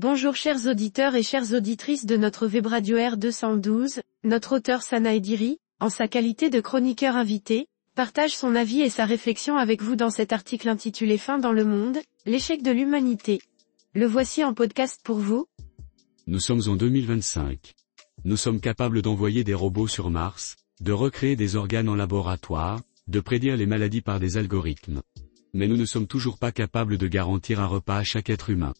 Bonjour chers auditeurs et chères auditrices de notre web radio R212, notre auteur Sana Ediri, en sa qualité de chroniqueur invité, partage son avis et sa réflexion avec vous dans cet article intitulé Fin dans le monde, l'échec de l'humanité. Le voici en podcast pour vous. Nous sommes en 2025. Nous sommes capables d'envoyer des robots sur Mars, de recréer des organes en laboratoire, de prédire les maladies par des algorithmes. Mais nous ne sommes toujours pas capables de garantir un repas à chaque être humain.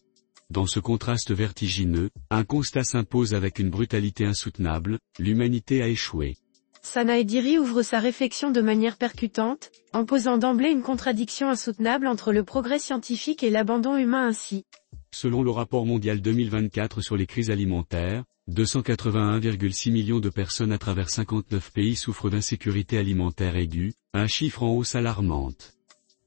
Dans ce contraste vertigineux, un constat s'impose avec une brutalité insoutenable, l'humanité a échoué. Sana Ediri ouvre sa réflexion de manière percutante, en posant d'emblée une contradiction insoutenable entre le progrès scientifique et l'abandon humain ainsi. Selon le rapport mondial 2024 sur les crises alimentaires, 281,6 millions de personnes à travers 59 pays souffrent d'insécurité alimentaire aiguë, un chiffre en hausse alarmante.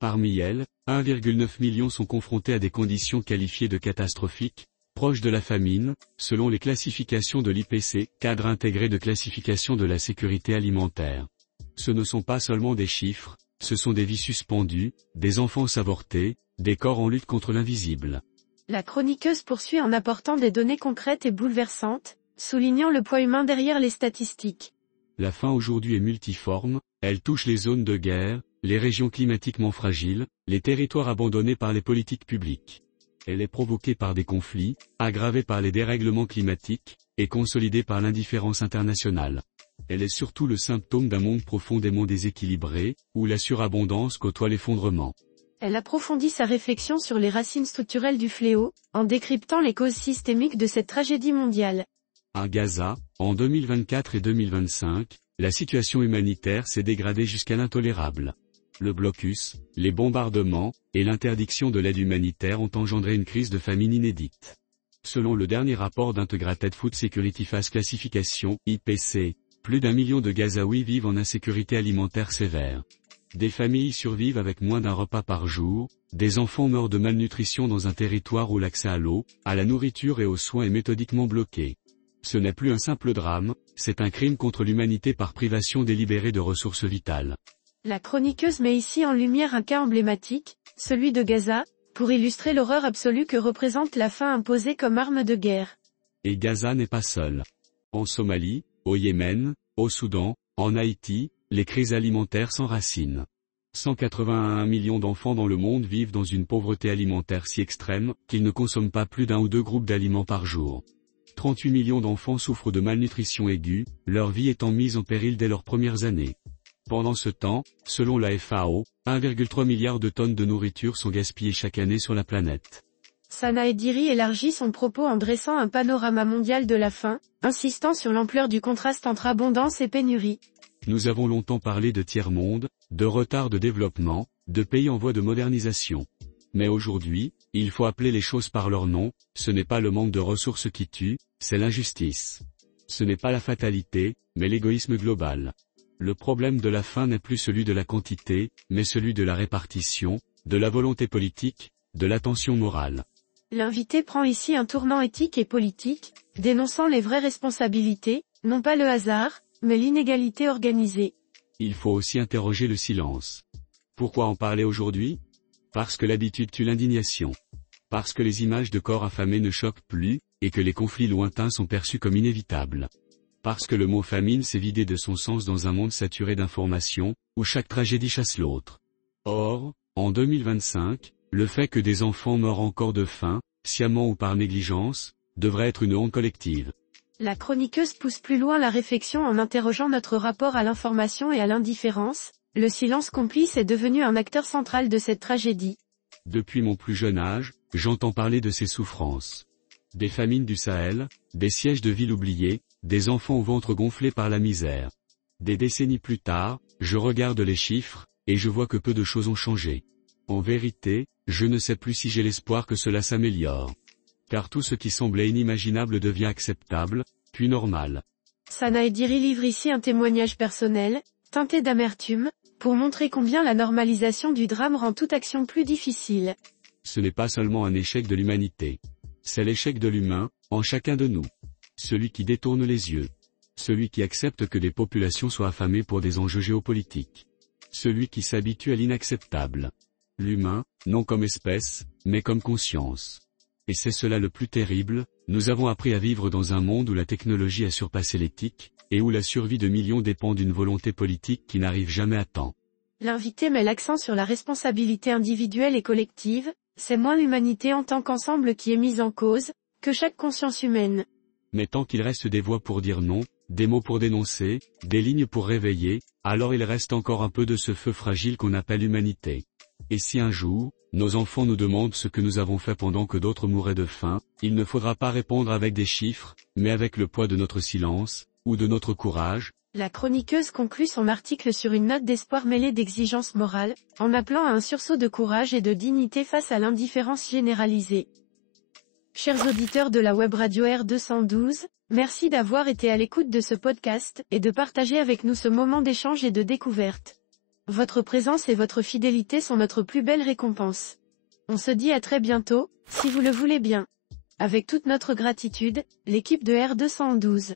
Parmi elles, 1,9 million sont confrontés à des conditions qualifiées de catastrophiques, proches de la famine, selon les classifications de l'IPC, cadre intégré de classification de la sécurité alimentaire. Ce ne sont pas seulement des chiffres, ce sont des vies suspendues, des enfants avortés, des corps en lutte contre l'invisible. La chroniqueuse poursuit en apportant des données concrètes et bouleversantes, soulignant le poids humain derrière les statistiques. La faim aujourd'hui est multiforme, elle touche les zones de guerre, les régions climatiquement fragiles, les territoires abandonnés par les politiques publiques. Elle est provoquée par des conflits, aggravée par les dérèglements climatiques, et consolidée par l'indifférence internationale. Elle est surtout le symptôme d'un monde profondément déséquilibré, où la surabondance côtoie l'effondrement. Elle approfondit sa réflexion sur les racines structurelles du fléau, en décryptant les causes systémiques de cette tragédie mondiale. À Gaza, en 2024 et 2025, la situation humanitaire s'est dégradée jusqu'à l'intolérable. Le blocus, les bombardements, et l'interdiction de l'aide humanitaire ont engendré une crise de famine inédite. Selon le dernier rapport d'Integrated Food Security Phase Classification, IPC, plus d'1 million de Gazaouis vivent en insécurité alimentaire sévère. Des familles survivent avec moins d'un repas par jour, des enfants meurent de malnutrition dans un territoire où l'accès à l'eau, à la nourriture et aux soins est méthodiquement bloqué. Ce n'est plus un simple drame, c'est un crime contre l'humanité par privation délibérée de ressources vitales. La chroniqueuse met ici en lumière un cas emblématique, celui de Gaza, pour illustrer l'horreur absolue que représente la faim imposée comme arme de guerre. Et Gaza n'est pas seul. En Somalie, au Yémen, au Soudan, en Haïti, les crises alimentaires s'enracinent. 181 millions d'enfants dans le monde vivent dans une pauvreté alimentaire si extrême, qu'ils ne consomment pas plus d'un ou deux groupes d'aliments par jour. 38 millions d'enfants souffrent de malnutrition aiguë, leur vie étant mise en péril dès leurs premières années. Pendant ce temps, selon la FAO, 1,3 milliard de tonnes de nourriture sont gaspillées chaque année sur la planète. Sana Ediri élargit son propos en dressant un panorama mondial de la faim, insistant sur l'ampleur du contraste entre abondance et pénurie. Nous avons longtemps parlé de tiers-monde, de retard de développement, de pays en voie de modernisation. Mais aujourd'hui, il faut appeler les choses par leur nom, ce n'est pas le manque de ressources qui tue, c'est l'injustice. Ce n'est pas la fatalité, mais l'égoïsme global. Le problème de la faim n'est plus celui de la quantité, mais celui de la répartition, de la volonté politique, de l'attention morale. L'invité prend ici un tournant éthique et politique, dénonçant les vraies responsabilités, non pas le hasard, mais l'inégalité organisée. Il faut aussi interroger le silence. Pourquoi en parler aujourd'hui ? Parce que l'habitude tue l'indignation. Parce que les images de corps affamés ne choquent plus, et que les conflits lointains sont perçus comme inévitables. Parce que le mot famine s'est vidé de son sens dans un monde saturé d'informations, où chaque tragédie chasse l'autre. Or, en 2025, le fait que des enfants meurent encore de faim, sciemment ou par négligence, devrait être une honte collective. La chroniqueuse pousse plus loin la réflexion en interrogeant notre rapport à l'information et à l'indifférence. Le silence complice est devenu un acteur central de cette tragédie. Depuis mon plus jeune âge, j'entends parler de ces souffrances. Des famines du Sahel, des sièges de villes oubliées, des enfants au ventre gonflé par la misère. Des décennies plus tard, je regarde les chiffres, et je vois que peu de choses ont changé. En vérité, je ne sais plus si j'ai l'espoir que cela s'améliore. Car tout ce qui semblait inimaginable devient acceptable, puis normal. Sana Ediri livre ici un témoignage personnel, teinté d'amertume, pour montrer combien la normalisation du drame rend toute action plus difficile. Ce n'est pas seulement un échec de l'humanité. C'est l'échec de l'humain, en chacun de nous. Celui qui détourne les yeux. Celui qui accepte que des populations soient affamées pour des enjeux géopolitiques. Celui qui s'habitue à l'inacceptable. L'humain, non comme espèce, mais comme conscience. Et c'est cela le plus terrible, nous avons appris à vivre dans un monde où la technologie a surpassé l'éthique, et où la survie de millions dépend d'une volonté politique qui n'arrive jamais à temps. L'invité met l'accent sur la responsabilité individuelle et collective, c'est moins l'humanité en tant qu'ensemble qui est mise en cause, que chaque conscience humaine. Mais tant qu'il reste des voix pour dire non, des mots pour dénoncer, des lignes pour réveiller, alors il reste encore un peu de ce feu fragile qu'on appelle humanité. Et si un jour, nos enfants nous demandent ce que nous avons fait pendant que d'autres mouraient de faim, il ne faudra pas répondre avec des chiffres, mais avec le poids de notre silence, ou de notre courage. La chroniqueuse conclut son article sur une note d'espoir mêlée d'exigence morale, en appelant à un sursaut de courage et de dignité face à l'indifférence généralisée. Chers auditeurs de la web radio R212, merci d'avoir été à l'écoute de ce podcast et de partager avec nous ce moment d'échange et de découverte. Votre présence et votre fidélité sont notre plus belle récompense. On se dit à très bientôt, si vous le voulez bien. Avec toute notre gratitude, l'équipe de R212.